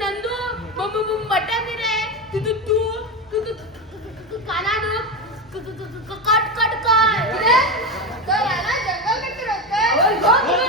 ನಂದು ಮಟನ್ तू कानाडू cut cut काय रे तो याला जंगल में रहता है और बहुत बड़ा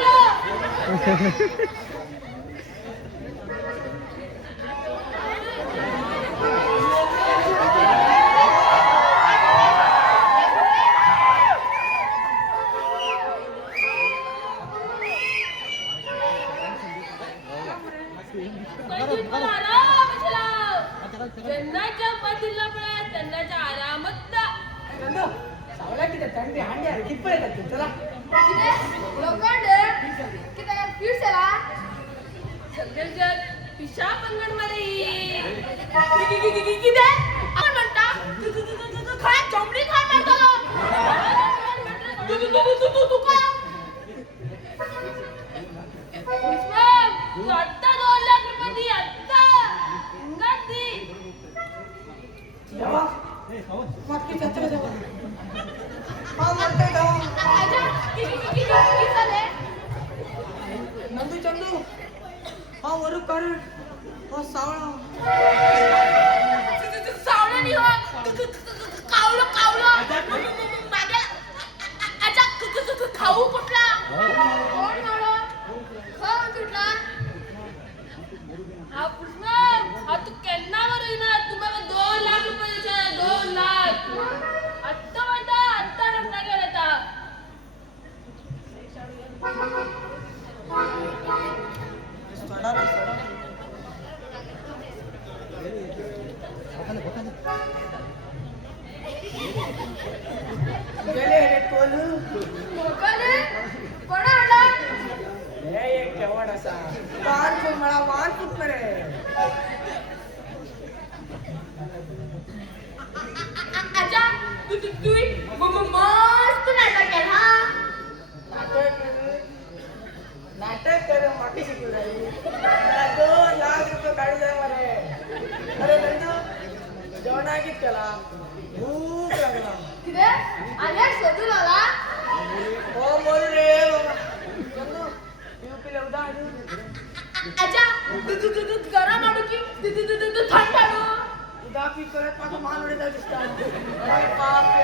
त्यांच्या आरामत सावला किती थंडी हांडी आहे किती येतात चला किती लोखंड किती फिरसेला सगळ्यांच्या पिशा पंगड मध्ये किती आपण म्हणता काय चमडी खाय म्हणतो तू का तू आत्ता 2 लाख रुपये दी आत्ता इंगात दी जावा मागची जत्रा जावा हा म्हणते जावा आजा किती झाले नंदू चंदू हा वरू कर हा सावळा सावळा नाही हो कावलं माझ्या आजा खाऊ कुठला कोण म्हणा खाऊ कुठला हा कृष्ण हा तू केन्नावर येणार तुम्हाला 2 लाख रुपये द्यायचे 2 लाख आत्ता रंगा गेला था गेले रे कोलू कोकले कोणा आला हे एक केवड असा वार को मला वार कुठ रे आजा तू मस्त नाटक आहे हा नाटक कर माती शिकू राहिली मला 2 लाख रुपये काढू द्या मरे अरे नंदू जेवणा कित केला भूक लागला किती आल्या शोधून आला हो बोल रे बाबा नंदू युपीला उदाहरण आजा तू गरम आडू की तू थंड आडू उदाकी करत माझा मान उडीचा दिसता अरे बाप रे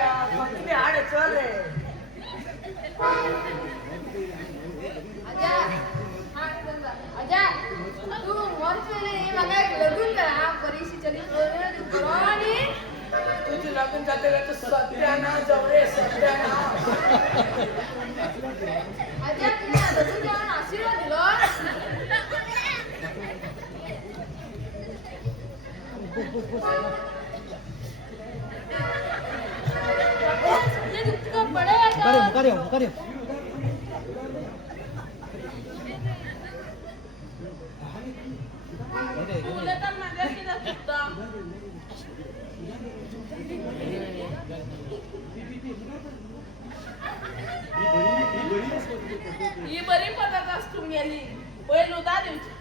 किती हाड आहे, चल रे आजा तू वर्षले मला एक लगून करा परीक्षे चली तू करो आणि तुझी लागून जाते तर सत्याना जवळे सत्याना आजा तुला लगून जेवण आशीर्वाद दिलो ये तुझको पड़ेगा करियो तुला तर माझ्या किती चुकता ही बरी पद्धत असतो गेली पहिले नव्हता दिवशी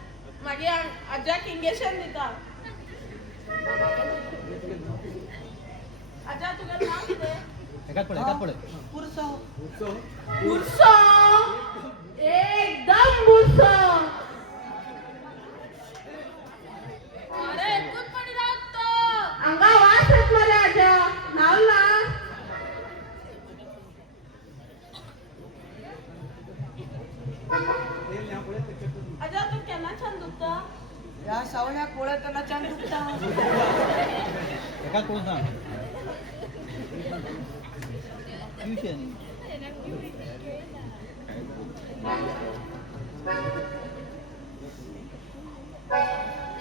मागे आजा इंजेक्शन दिता आजा तुझं नाव किती एकात पडे पुरसा बुरसा एकदम बुरसा अरे एकूण पडी लागतो अंगा वास येत मला आजा नावला आजा तू केना छान दुखता या सावल्या पोळ्या त्यांना छान दुखता एकात कोण सांग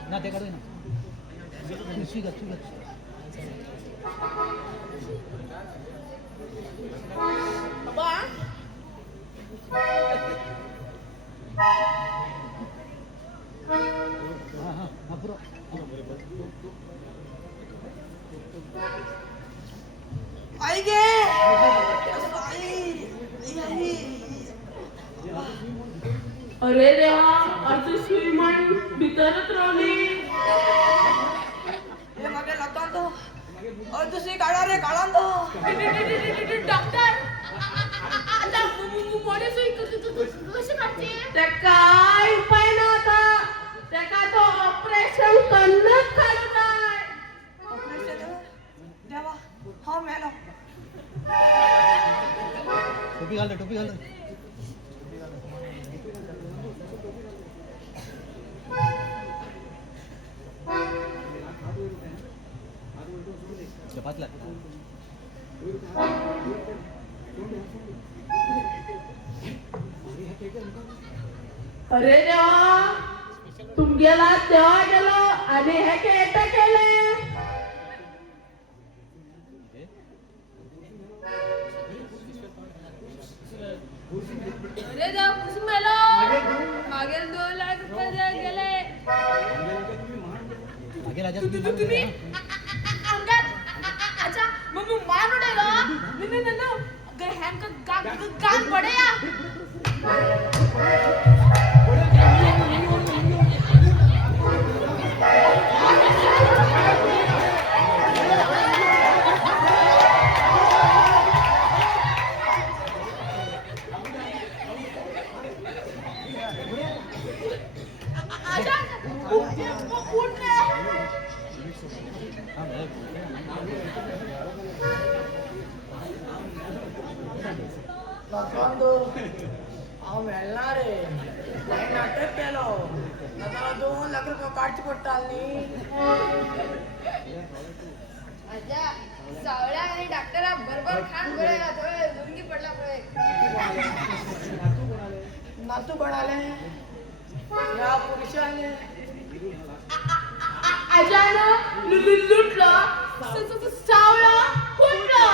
ना ते काढू ना स्वीकार बाबा हा पुरो आई गे आई आई अरे देवा अर्ध श्रीमण भितरच रावली हे मागे लागतो तो दुसरी काढा रे काढा तो डॉक्टर आता मोठे सुई कशी काढते ते काय उपाय नव्हता त्याका तो ऑपरेशन करणंच काढू काय ऑपरेशन देवा हा मेलो टोपी घाल रे, टोपी घाल रे. चपातला अरे देवा तुम गेला तेव्हा गेलो आणि हे केट केले अरे देवा कुसुम मेलो मागेल 2 लाख रुपये गेले आगे राजा तुम्ही अंगात अच्छा मग मारू नाही ना अगर हॅम का गान पडे या अच्छा उठ रे लागतो हा मेलना रे नाही नाटक केलो आता 2 लाख रुपये काढची पडटाली आजा सावळ्या आणि डॉक्टरा बरोबर खान बरे थोडे लुंगी पडला पळे नातू कोणाले या पुरुषाने अजानं लुटलं सावळा फुटलं